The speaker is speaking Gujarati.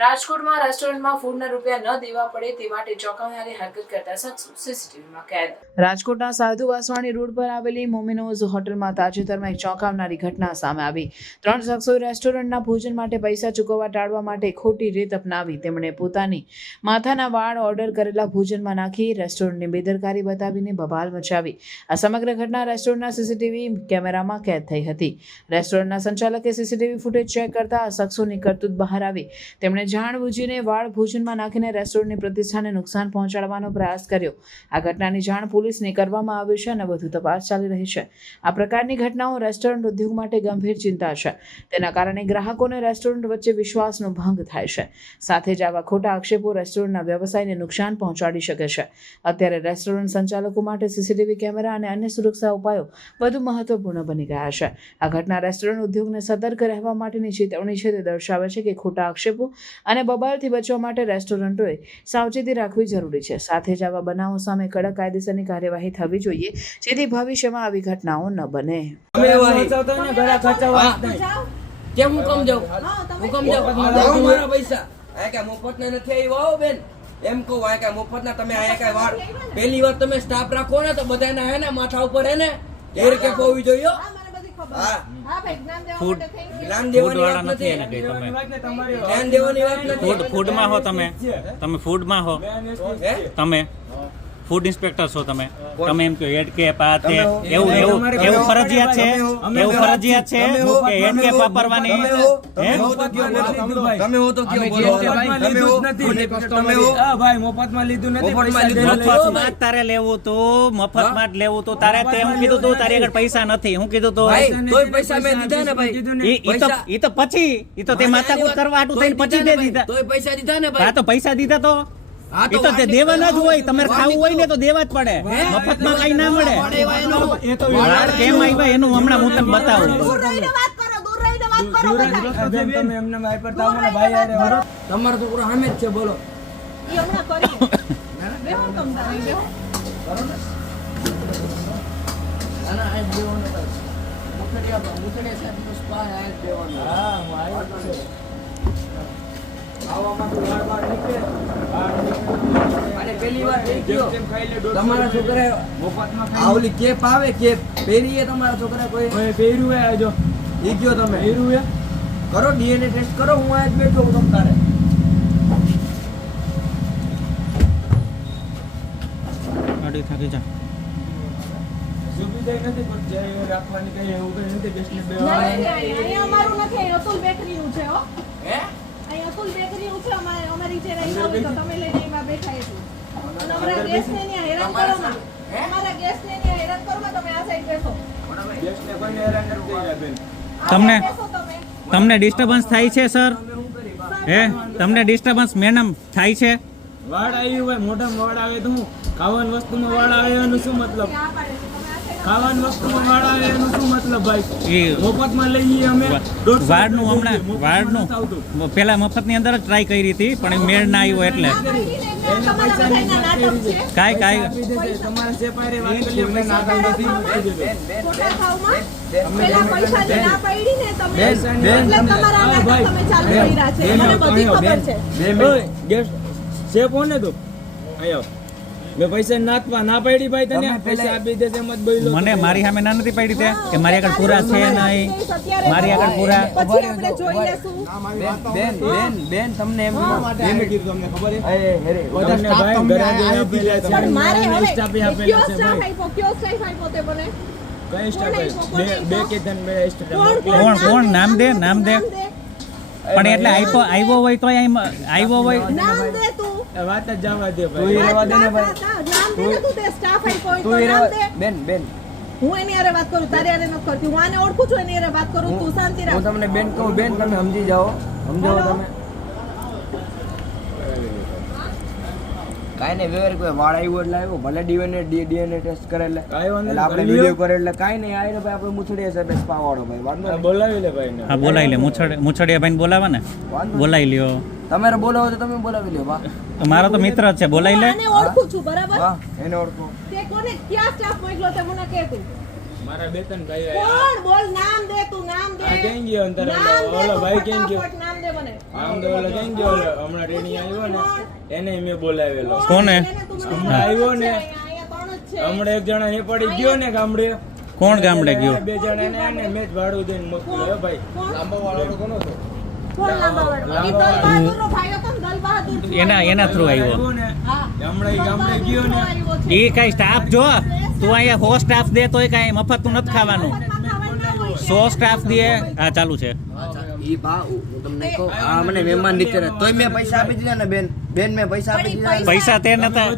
રાજકોટમાં રેસ્ટોરન્ટમાં ફૂડના રૂપિયા ન દેવા પડે તે માટે ચોંકાવનારી હરકત કરતા શખ્સો સીસીટીવીમાં કેદ. રાજકોટના સાધુ વાસવાણી રોડ પર આવેલી મોમિનોઝ હોટલમાં તાજેતરમાં એક ચોંકાવનારી ઘટના સામે આવી. ત્રણ શખ્સોએ રેસ્ટોરન્ટના ભોજન માટે પૈસા ચૂકવવા ટાળવા માટે ખોટી રીત અપનાવી. તેમણે પોતાની માથાના વાળ ઓર્ડર કરેલા ભોજનમાં નાખી રેસ્ટોરન્ટની બેદરકારી બતાવીને બબાલ મચાવી. આ સમગ્ર ઘટના રેસ્ટોરન્ટના સીસીટીવી કેમેરામાં કેદ થઈ હતી. રેસ્ટોરન્ટના સંચાલકે સીસીટીવી ફૂટેજ ચેક કરતા આ શખ્સોની કરતૂત બહાર આવી. તેમણે જાણબૂજીને વાળ ભોજનમાં નાખીને રેસ્ટોરન્ટની પ્રતિષ્ઠાને નુકસાન પહોંચાડવાનો પ્રયાસ કર્યો. આ ઘટનાની જાણ પોલીસને કરવામાં આવી છે અને વધુ તપાસ ચાલી રહી છે. આ પ્રકારની ઘટનાઓ રેસ્ટોરન્ટ ઉદ્યોગ માટે ગંભીર ચિંતા છે. તેના કારણે ગ્રાહકોને રેસ્ટોરન્ટ વચ્ચે વિશ્વાસનો ભંગ થાય છે. સાથે જ આવા ખોટા આક્ષેપો રેસ્ટોરન્ટના વ્યવસાયને નુકસાન પહોંચાડી શકે છે. અત્યારે રેસ્ટોરન્ટ સંચાલકો માટે સીસીટીવી કેમેરા અને અન્ય સુરક્ષા ઉપાયો વધુ મહત્વપૂર્ણ બની ગયા છે. આ ઘટના રેસ્ટોરન્ટ ઉદ્યોગને સતર્ક રહેવા માટેની ચેતવણી છે તે દર્શાવે છે કે ખોટા આક્ષેપો અને બબાલથી બચવા માટે રેસ્ટોરન્ટોએ સાવચેતી રાખવી જરૂરી છે. સાથે જ આવા બનાવો સામે કડક કાયદેસરની કાર્યવાહી થવી જોઈએ જેથી ભવિષ્યમાં આવી ઘટનાઓ ન બને. કેમ હું. કમ જાઉં હું કમ જાઉં મારા પૈસા. આ કે નથી આવ્યા બેન. એમ કહું આ કઈ મફત ના તમે આયા કઈ વાર પહેલી વાર તમે સ્ટાફ રાખો ને તો બધાના હે ને માથા ઉપર હે ને ઘેર કે હોવી જોઈએ જ્ઞાન ફૂડ દેવાની વાત નથી. ફૂડ ફૂડમાં હો તમે. તમે ફૂડમાં હો? તમે. ફૂડ ઇન્સ્પેક્ટર છો તમે. તમે એમ કહો હેડ કેપ આ તે એવું એવું એવું ફરજિયાત છે? એવું ફરજિયાત છે કે હેડ હો. વાપરવાની તમે હો. તો તમે હો તો. તમે હો. તમે હો. ભાઈ મફતમાં લીધું નથી. મફતમાં તારે લેવું તો મફતમાં જ લેવું તો. તારે તે હું કીધું તો તારી આગળ પૈસા નથી. હું કીધું તો ભાઈ, તોય પૈસા મેં દીધા ને ભાઈ. ઈ તો પૈસા- ઈ તો પછી ઈ તો તે માતા કરવા આટું થઈને પછી દે દીધા. તોય પૈસા દીધા ને હા તો પૈસા દીધા તો? હા તો તે દેવાના જ હોય તમારે ખાવું હોય ને તો દેવા જ પડે હે? મફતમાં કઈ ના મળે એનો. એ તો વાળ કેમ આવ્યા એનું હમણાં હું તમને બતાવું. તમારો છોકરો સામે જ છે બોલો. હા, તમારા રૂપિયા. છોકરાએ મફતમાં આ ખાઈ ઓલી કેપ આવે કેપ પહેરીએ તમારા છોકરા કોઈ. પહેર્યું હે, જો. ઈ ગયો તમે પહેર્યું હે. કરો ડીએનએ ટેસ્ટ કરો હું આજ બેઠો હું તમ તારે અડી થાકી જા સુવિધા નથી પણ જે રાખવાની કઈ એવું કઈ નથી બેસને બે નહીં, વાળ. નહીં, અહીંયા અમારું નથી અતુલ બેકરીનું છે હો હે અતુલ બેકરીનું છે અમારે અમારી જે રહી હોય તો તમે લઈને એમાં બેઠા એટલું અને અમારા ગેસને ત્યાં હેરાન કરો? અમારા ગેસને ત્યાં હેરાન કરો તમે આ સાઈડ બેસો. બેસને કોઈને હેરાન નથી થઈ રહ્યા બેન. તમને- તમને ડિસ્ટર્બન્સ થાય છે સર હે? તમને ડિસ્ટર્બન્સ મેડમ થાય છે? વાળ આવ્યું હોય મોઢામાં વાળ આવે તો હું ખાવાની વસ્તુમાં વાળ આવે એનો શું મતલબ? ખાવાની વસ્તુ વાળ આવે શું મતલબ ભાઈ એ મફતમાં લઈએ અમે રૂપિયા હમણાં નથી આવતું. પેલા મફતની અંદર જ ટ્રાય કરી હતી પણ મેળ ના આવ્યો એટલે કાય કાય તમારે જે દેશે. વાત પૈસા નથી પેલા પૈસાની ના પાડી ને તમે બેન, બેન, એટલે તમે- તમારા ભાઈ. તમે ચાલુ કર્યા છે મને બધી ખબર બેન. છે ઓય, ગેસ છે કોને તું આયો મેં પૈસા નાખવા ના પાડી ભાઈ તને. પૈસા આપી દે જ બોલ્યો મને મારી સામે ના નથી પાડી તે કે મારી આગળ પૂરા છે નહીં. મારી આગળ પૂરા. પછી આપણે જોઈ લેશું. બેન બેન બેન તમને એમ એને કીધું તમને ખબર છે? અરે હેરે તમને ભાઈ ઘરે જઈને આપેલા છે. પણ મારે હવે list આપેલા છે ભાઈ. કયો સ્ટાફ આપ્યો તે મને કઈ સ્ટાફ? બે બે? કે ત્રણ બે સ્ટાફ કોણ? નામ દે, નામ દે. પણ એટલે આવ્યો આવ્યો હોય તો આવ્યો હોય નામ દે તું વાત જ જવા દે તું ભાઈ રહેવા દે ને ભાઈ. તું તે સ્ટાફ હે કોઈ તો નામ દે. બેન બેન. હું એની અરે વાત કરું તારી અરે નથી કરતી. હું આને ઓળખું છું એની અરે વાત કરું તું શાંતિ હું તમને બેન કહું બેન તમે સમજી જાઓ. સમજાવો તમે. કાઈ નહીં વેર કોઈ વાળ આવ્યો એટલે આવ્યો. ભલે ડીએનએ ડીએનએ ટેસ્ટ કરે એટલે. વાંધો એટલે આપણે વીડિયો કરે એટલે કાઈ નહીં આવીને ભાઈ આપણે મુછડીએ સાહેબ સ્પા વાળો ભાઈ. વાંધો બોલાવી લે ભાઈ હા બોલાવી લે. મુછડ મુછડિયા ભાઈને બોલાવા ને બોલાવી લ્યો. તમારે બોલાવો તો તમે બોલાવી લ્યો વાહ. મારો તો મિત્ર જ છે બોલાવી લે. અને ઓળખું છું બરાબર? વાહ એને ઓળખો. તે કોને ક્યાં સ્ટાફ મોકલો તે મને કહે તું. મારા બે ત્રણ ભાઈ કોણ? બોલ નામ દે તું નામ દે. આ કેમ ગયો અંદર નામ ઓલો ભાઈ કેમ ગયો? નામ દે મને. આમ તો ઓલો કેમ ગયો? હમણાં ટ્રેનિંગ આવ્યો ને એને મેં બોલાવેલો. કોને? હમણાં આવ્યો ને. અહીંયા ત્રણ જ છે. હમણાં એક જણા ને પડી ગયો ને ગામડે. કોણ ગામડે ગયો? બે જણા ને આને મેં જ ભાડું દઈને મોકલ્યો હે ભાઈ. લાંબો લાંબા વાળો કોનો હતો? કોણ લાંબા વાળો ઈ લાંબા દલ બહાદુરનો ભાઈ હતો ને દલ બહાદુર થ્રુ એના એના થ્રુ આવ્યો. આવ્યો ને હા. હમણાં ઈ ગામડે ગયો ને. એ કઈ સ્ટાફ જો? તું અહીંયા હો સ્ટાફ દે તોય કઈ મફત તું નથી ખાવાનું. સો સ્ટાફ દે હા ચાલુ છે. ઈ ભા હું તમને કહું આ મને મહેમાન નીચે તોય મેં પૈસા આપી દીધા ને બેન. બેન મેં પૈસા આપી દીધા પૈસા તે નતા.